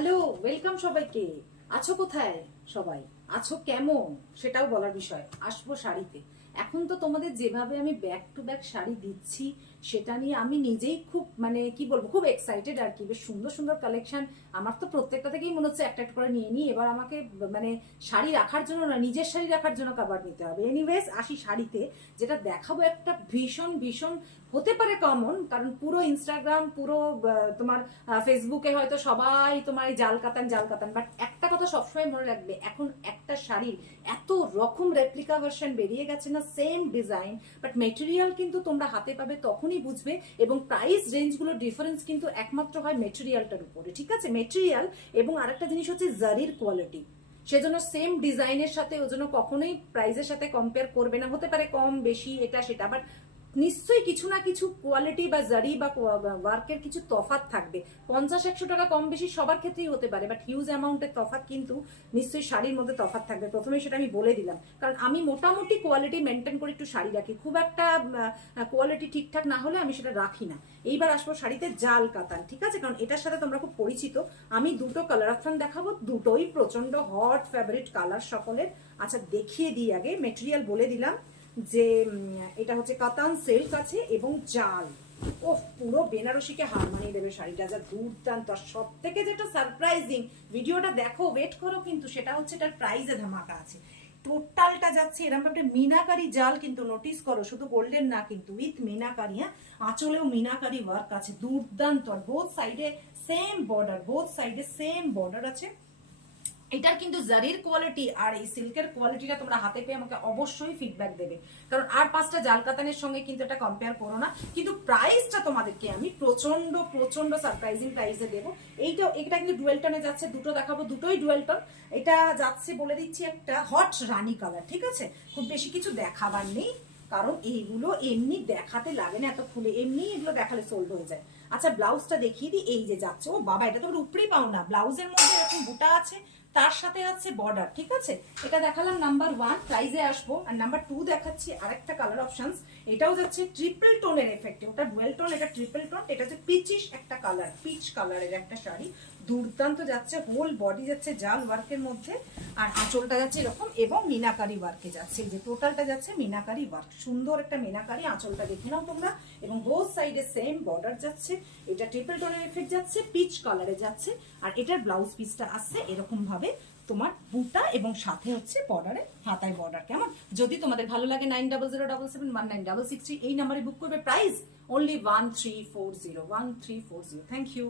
Hello, welcome সবাইকে। আছো কোথায়? সবাই আছো কেমন সেটাও বলার বিষয়। আসবো শাড়িতে। এখন তো তোমাদের যেভাবে আমি ব্যাক টু ব্যাক শাড়ি দিচ্ছি সেটা নিয়ে আমি নিজেই খুব মানে কি বলবো, খুব এক্সাইটেড আর কি। বেশ সুন্দর সুন্দর কালেকশন। আমার তো প্রত্যেকটা থেকেই মনে হচ্ছে একটা একটা করে নিয়ে নিই। এবার আমাকে মানে শাড়ি রাখার জন্য না, নিজের শাড়ি রাখার জন্য কাবার নিতে হবে। এনিওয়েজ, আসি শাড়িতে। যেটা দেখাবো একটা ভীষণ ভীষণ হতে পারে কমন, কারণ পুরো ইনস্টাগ্রাম পুরো তোমার ফেসবুকে হয়তো সবাই তোমার এই জাল কাতান জাল কাতান, বাট একটা কথা সবসময় মনে রাখবে, এখন একটা শাড়ির এত রকম রেপ্লিকা ভার্সন বেরিয়ে গেছে না, সেম ডিজাইন বাট মেটেরিয়াল কিন্তু তোমরা হাতে পাবে তখনই বুঝবে। এবং প্রাইস রেঞ্জগুলো ডিফারেন্স কিন্তু একমাত্র হয় মেটেরিয়ালটার উপরে, ঠিক আছে? মেটেরিয়াল এবং আরেকটা জিনিস হচ্ছে জারির কোয়ালিটি। সেজন্য সেম ডিজাইনের সাথে ওজন্য কখনোই প্রাইসের সাথে কম্পেয়ার করবে না। হতে পারে কম বেশি এটা সেটা, বাট নিশ্চয়ই কিছু না কিছু কোয়ালিটি বা জারি বা ওয়ার্কের কিছু তফাৎ থাকবে। 50-100 টাকা কম বেশি সবার ক্ষেত্রেই হতে পারে, বাট হিউজ অ্যামাউন্টের তফাৎ কিন্তু নিশ্চয়ই শাড়ির মধ্যে তফাৎ থাকবে। প্রথমেই সেটা আমি বলে দিলাম, কারণ আমি মোটামুটি কোয়ালিটি মেনটেন করে একটু শাড়ি রাখি। খুব একটা কোয়ালিটি ঠিকঠাক না হলে আমি সেটা রাখি না। এইবার আসবো শাড়িতে জাল কাতান, ঠিক আছে? কারণ এটার সাথে তোমরা খুব পরিচিত। আমি দুটো কালার অপশন দেখাবো, দুটোই প্রচন্ড হট ফেভারিট কালার সকলের। আচ্ছা, দেখিয়ে দিই আগে। মেটেরিয়াল বলে দিলাম যে এটা হচ্ছে কাতান সিল্ক আছে এবং জাল। ও পুরো বেনারসিকে হার মানিয়ে দেবে শাড়িটা, যা দুর্দান্ত। সব থেকে যেটা সারপ্রাইজিং, ভিডিওটা দেখো, ওয়েট করো, কিন্তু সেটা হচ্ছে এটার প্রাইসে ধামাকা আছে। টোটালটা যাচ্ছে এরকম একটা মিনাকারি জাল, কিন্তু নোটিস করো শুধু গোল্ডেন না, কিন্তু উইথ মিনাকারি। হ্যাঁ, আঁচলেও মিনাকারি ওয়ার্ক আছে, দুর্দান্ত। বোথ সাইডে সেম বর্ডার, বোথ সাইডে সেম বর্ডার আছে। এটার কিন্তু জারির কোয়ালিটি আর এই সিল্কের কোয়ালিটিটা তোমরা হাতে পেয়ে আমাকে অবশ্যই ফিডব্যাক দেবে, কারণ আর 5টা জাল কাতানের সঙ্গে কিন্তু এটা কম্পেয়ার করো না। কিন্তু প্রাইসটা তোমাদেরকে আমি প্রচন্ড প্রচন্ড সারপ্রাইজিং প্রাইসে দেবো। এটা কিন্তু ডুয়েল টনে যাচ্ছে, দুটো দেখাবো, দুটোই ডুয়েল টন। এটা যাচ্ছে বলে দিচ্ছি একটা হট রানী কালার, ঠিক আছে? খুব বেশি কিছু দেখাবার নেই, কারণ এইগুলো এমনি দেখাতে লাগে না এত খুলে, এমনি এগুলো দেখালে সোল্ড হয়ে যায়। আচ্ছা, ব্লাউজটা দেখিয়ে দিই। এই যে যাচ্ছে, ও বাবা, এটা তো উপরেই পাও না। ব্লাউজের মধ্যে এরকম বুটা আছে, তার সাথে আছে বর্ডার, ঠিক আছে? এটা দেখালাম নাম্বার 1, প্রাইজে আসবো। আর নাম্বার 2 দেখাচ্ছি আরেকটা কালার অপশনস। এটাও যাচ্ছে ট্রিপল টোনের এফেক্টে। ওটা ডুয়েল টোন, এটা ট্রিপল টোন। এটা হচ্ছে পিচিশ একটা কালার, পিচ কালারের একটা শাড়ি, দুর্দান্ত যাচ্ছে। হোল বডি যাচ্ছে জাল ওয়ার্কের মধ্যে, আর আঁচলটা যাচ্ছে এরকম এবং মিনাকারি ওয়ার্কে যাচ্ছে। এই যে টোটালটা যাচ্ছে মিনাকারি ওয়ার্ক, সুন্দর একটা মিনাকারি। আঁচলটা দেখে নাও তোমরা, এবং বোথ সাইডে সেম বর্ডার যাচ্ছে। এটা ট্রিপল টোনের এফেক্ট যাচ্ছে, পিচ কালারে যাচ্ছে। আর এটার ব্লাউজ পিসটা আসছে এরকম ভাবে, তোমার বুটা এবং সাথে হচ্ছে বর্ডারে হাতায় বর্ডার। কেমন? যদি তোমাদের ভালো লাগে 9007719663 এই নাম্বারে বুক করবে। Price only 1340, 1340। Thank you.